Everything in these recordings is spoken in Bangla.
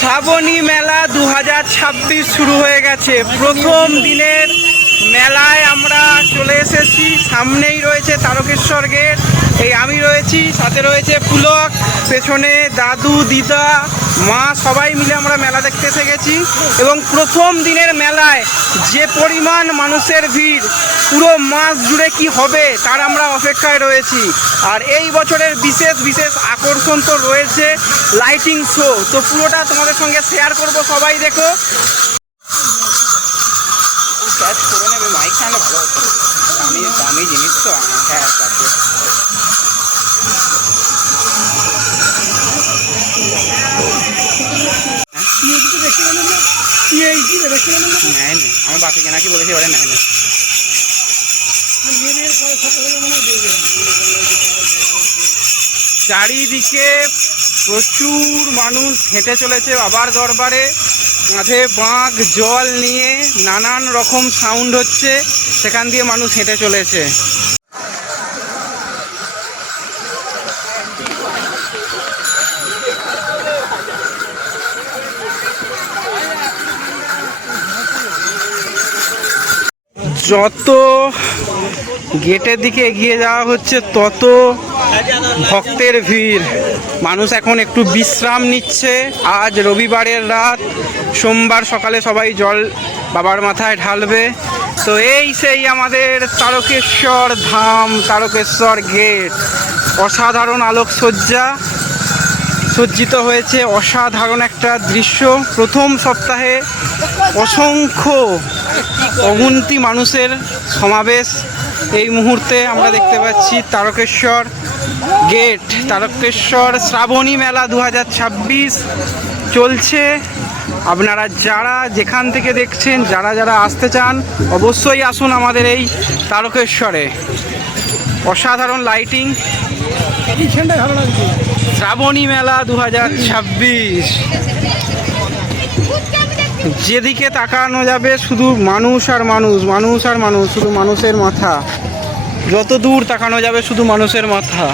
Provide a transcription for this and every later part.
শ্রাবণী মেলা 2026 শুরু হয়ে গেছে। প্রথম দিনের মেলায় আমরা চলে এসেছি। সামনেই রয়েছে তারকেশ্বর গেট। এই আমি রয়েছি, সাথে রয়েছে পুলক, পেছনে দাদু, দিদা, মা, সবাই মিলে আমরা মেলা দেখতে এসে গেছি। এবং প্রথম দিনের মেলায় যে পরিমাণ মানুষের ভিড়, পুরো মাস জুড়ে কি হবে তার আমরা অপেক্ষায় রয়েছি। আর এই বছরের বিশেষ বিশেষ আকর্ষণ তো রয়েছে লাইটিং শো, তো পুরোটা তোমাদের সঙ্গে শেয়ার করব। সবাই দেখো। করে নেবে মাইক ভালো হতো, দামি দামি জিনিস তো। হ্যাঁ, আমার বাপিকে নাকি বলেছি এবারে নেয় না। চারিদিকে প্রচুর মানুষ হেঁটে চলেছে বাবার দরবারে। কাঁধে বাঁক, জল নিয়ে নানান রকম সাউন্ড হচ্ছে, সেখান দিয়ে মানুষ হেঁটে চলেছে। যত গেটের দিকে এগিয়ে যাওয়া হচ্ছে তত ভক্তের ভিড়। মানুষ এখন একটু বিশ্রাম নিচ্ছে। আজ রবিবারের রাত, সোমবার সকালে সবাই জল বাবার মাথায় ঢালবে। তো এই সেই আমাদের তারকেশ্বর ধাম, তারকেশ্বর গেট। অসাধারণ আলোকসজ্জা সজ্জিত হয়েছে, অসাধারণ একটা দৃশ্য। প্রথম সপ্তাহে অসংখ্য অগুন্তি মানুষের সমাবেশ এই মুহূর্তে আমরা দেখতে পাচ্ছি। তারকেশ্বর গেট, তারকেশ্বর শ্রাবণী মেলা 2026 চলছে। আপনারা যারা যেখান থেকে দেখছেন, যারা যারা আসতে চান, অবশ্যই আসুন আমাদের এই তারকেশ্বরে। অসাধারণ লাইটিং, শ্রাবণী মেলা 2026। যেদিকে তাকানো যাবে শুধু মানুষ আর মানুষ, মানুষ আর মানুষ, শুধু মানুষের মাথা। যত দূর তাকানো যাবে শুধু মানুষের মাথা।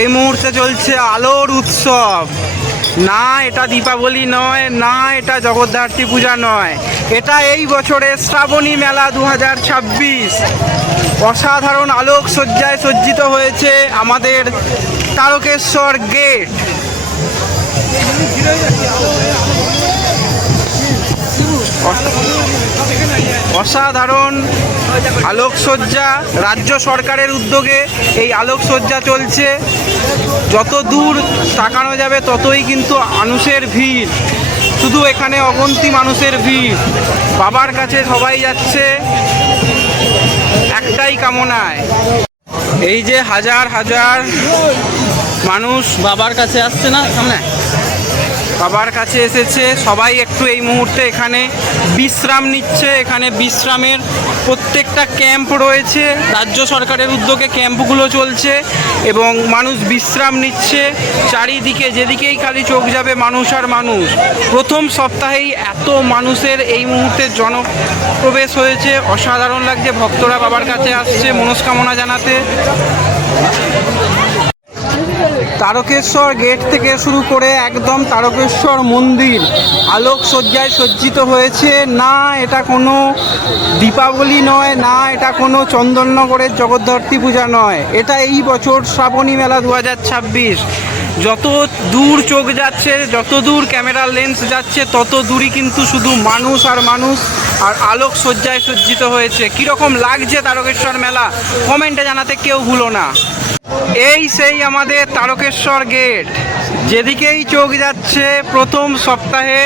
এই মুহূর্তে চলছে আলোর উৎসব। না এটা দীপাবলি নয়, না এটা জগদ্ধাত্রী পূজা নয়, এটা এই বছরের শ্রাবণী মেলা 2026। অসাধারণ আলোক সজ্জায় সজ্জিত হয়েছে আমাদের তারকেশ্বর গেট। অসাধারণ আলোকসজ্জা, রাজ্য সরকারের উদ্যোগে এই আলোকসজ্জা চলছে। যত দূর তাকানো যাবে ততই কিন্তু মানুষের ভিড়, শুধু এখানে অগন্তি মানুষের ভিড়। বাবার কাছে সবাই যাচ্ছে একটাই কামনায়। এই যে হাজার হাজার মানুষ বাবার কাছে আসছে, না সামনে বাবার কাছে এসেছে, সবাই একটু এই মুহূর্তে এখানে বিশ্রাম নিচ্ছে। এখানে বিশ্রামের প্রত্যেকটা ক্যাম্প রয়েছে, রাজ্য সরকারের উদ্যোগে ক্যাম্পগুলো চলছে এবং মানুষ বিশ্রাম নিচ্ছে। চারিদিকে যেদিকেই খালি চোখ যাবে মানুষ আর মানুষ। প্রথম সপ্তাহেই এত মানুষের এই মুহূর্তে জনপ্রবেশ হয়েছে, অসাধারণ লাগছে। ভক্তরা বাবার কাছে আসছে মনস্কামনা জানাতে। তারকেশ্বর গেট থেকে শুরু করে একদম তারকেশ্বর মন্দির আলোকসজ্জায় সজ্জিত হয়েছে। না এটা কোনো দীপাবলি নয়, না এটা কোনো চন্দননগরের জগদ্ধাত্রী পূজা নয়, এটা এই বছর শ্রাবণী মেলা 2026। যত দূর চোখ যাচ্ছে, যত দূর ক্যামেরার লেন্স যাচ্ছে, তত দূরই কিন্তু শুধু মানুষ আর মানুষ আর আলোকসজ্জায় সজ্জিত হয়েছে। কীরকম লাগছে তারকেশ্বর মেলা কমেন্টে জানাতে কেউ ভুলো না। এই সেই আমাদের তারকেশ্বর গেট। যেদিকেই চোখ যাচ্ছে প্রথম সপ্তাহে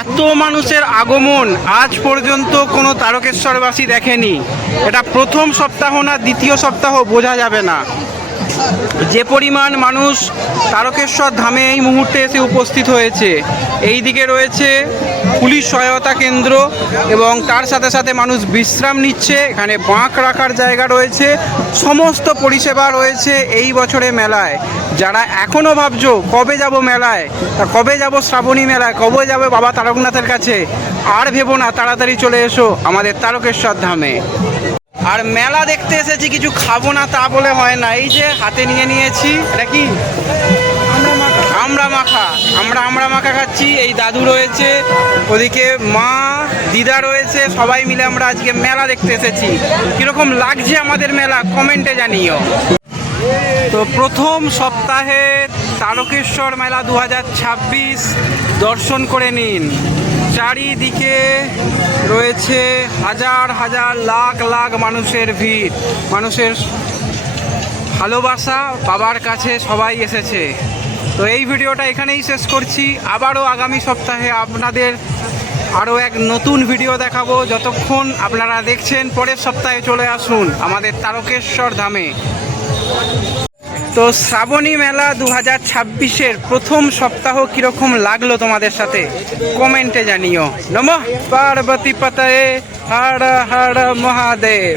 এত মানুষের আগমন আজ পর্যন্ত কোনো তারকেশ্বরবাসী দেখেনি। এটা প্রথম সপ্তাহ না দ্বিতীয় সপ্তাহ বোঝা যাবে না। যে পরিমাণ মানুষ তারকেশ্বর ধামে এই মুহূর্তে এসে উপস্থিত হয়েছে। এই দিকে রয়েছে পুলিশ সহায়তা কেন্দ্র এবং তার সাথে সাথে মানুষ বিশ্রাম নিচ্ছে। এখানে বাঁক রাখার জায়গা রয়েছে, সমস্ত পরিষেবা রয়েছে এই বছরে মেলায়। যারা এখনও ভাবছো কবে যাব মেলায়, তা কবে যাব শ্রাবণী মেলায়, কবে যাবে বাবা তারকনাথের কাছে, আর ভেবো না, তাড়াতাড়ি চলে এসো আমাদের তারকেশ্বর ধামে। আর মেলা দেখতে এসেছি, কিছু খাবো না তা বলে হয় না। এই যে হাতে নিয়ে নিয়েছি, এটা কি আমরা মাখা খাচ্ছি। এই দাদু রয়েছে, ওদিকে মা দিদা রয়েছে, সবাই মিলে আমরা আজকে মেলা দেখতে এসেছি। কিরকম লাগছে আমাদের মেলা কমেন্টে জানিও। তো প্রথম সপ্তাহে তারকেশ্বর মেলা 2026 দর্শন করে নিন। চারিদিকে রয়েছে হাজার হাজার লাখ লাখ মানুষের ভিড়, মানুষের ভালোবাসা বাবার কাছে সবাই এসেছে। তো এই ভিডিওটা এখানেই শেষ করছি। আবারও আগামী সপ্তাহে আপনাদের আরও এক নতুন ভিডিও দেখাবো। যতক্ষণ আপনারা দেখছেন, পরের সপ্তাহে চলে আসুন আমাদের তারকেশ্বর ধামে। তো শ্রাবণী মেলা 2026-এর প্রথম সপ্তাহ কীরকম লাগলো তোমাদের সাথে কমেন্টে জানিও। নমঃ পার্বতী পতয়ে, হর হর মহাদেব।